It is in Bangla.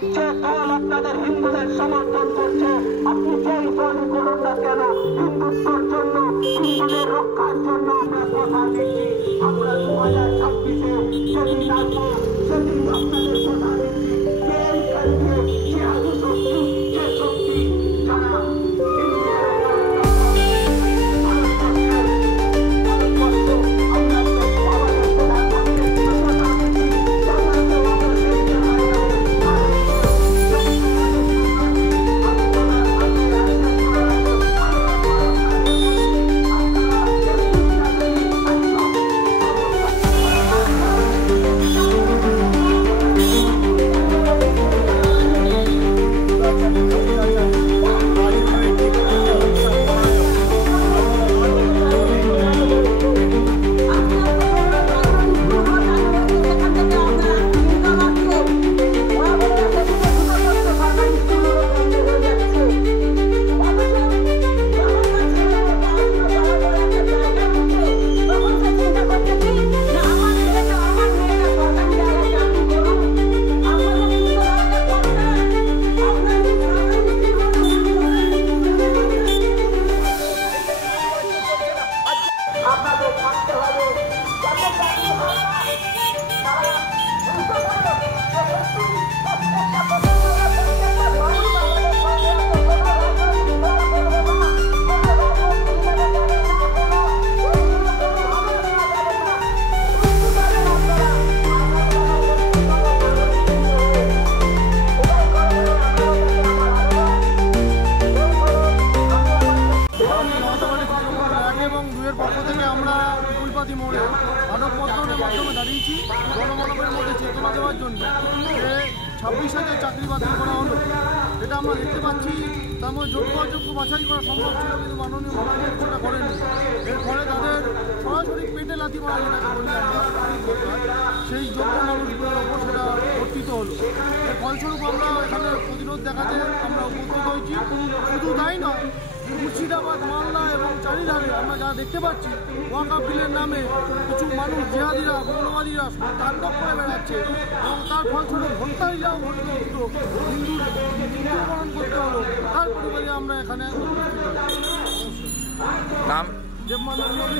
যে দল আপনাদের হিন্দুদের সমর্থন করছে, আপনি যেই দলই করুন না কেন, হিন্দুত্বর জন্য, হিন্দুদের রক্ষার জন্য আমরা কথা দিচ্ছি। আমরা 2026-এ সেদিন আসবো, সেদিন আপনাদের কথা দিচ্ছি যে এইখানকে যে আদু শক্তি, যে শক্তি যারা মোড়ে মানব বন্ধনের মাধ্যমে দাঁড়িয়েছি জনমানবের মধ্যে চেতনা দেওয়ার জন্য যে 26,000 চাকরি বাতিল করা হলো। এটা আমরা দেখতে পাচ্ছি, তার মধ্যে যোগ্য অযোগ্য বাছাই করা সম্ভব ছিল, কিন্তু মাননীয় মুখ্যমন্ত্রী সেটা করেনি। এর ফলে তাদের সরাসরি পেটে লাথি মারা যেটাকে বলি আমরা, সেই যোগ্য মানুষগুলোর ওপর সেটা বর্তিত হলো। এর ফলস্বরূপ আমরা এখানে প্রতিরোধ দেখাতে আমরা উপস্থিত হয়েছি। শুধু তাই নয়, মুর্শিদাবাদ, মালদা এবং চারিধারে আমরা যা দেখতে পাচ্ছি, ওয়াকফ বিলের নামে কিছু মানুষ জিহাদিরা, মৌলবাদীরা তাণ্ডব করে বেড়াচ্ছে এবং তার ফলস্বরূপ হত্যারীরাও ঘটতে হতো, হিন্দুকরণ করতে হলো। তার পরিবারে আমরা এখানে নাম দেবমানব নবী।